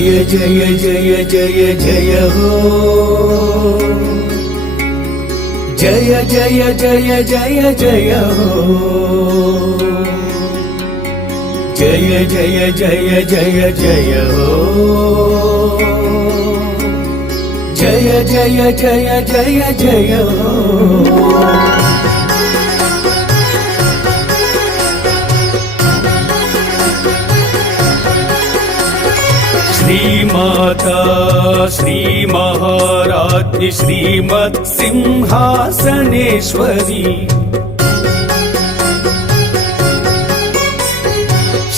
जय जय जय जय जय हो जय जय जय जय जय हो जय जय जय जय जय हो जय जय जय जय जय हो श्रीमाता श्री महाराज्ञी श्रीमत् सिंहासनेश्वरी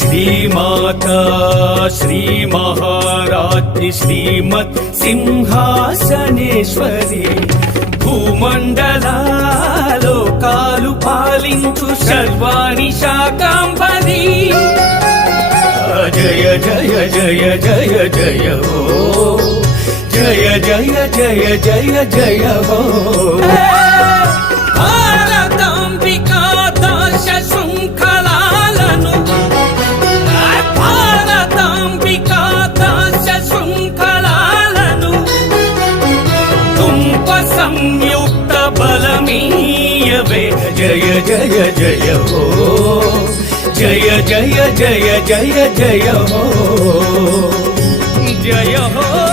श्रीमाता श्री महाराज्ञी श्रीमत् सिंहासनेश्वरी भूमण्डलालोकालु पालिंचु सर्वाणि शाकांबरी जय जय जय जय जय हो जय जय जय जय जय हो भारतांबिका दाश शृंखलाలను भारतांबिका दाश शृंखलाలను తుంప సంయుక్త బలమీయవే जय जय जय हो जय जय जय जय जय हो जय हो।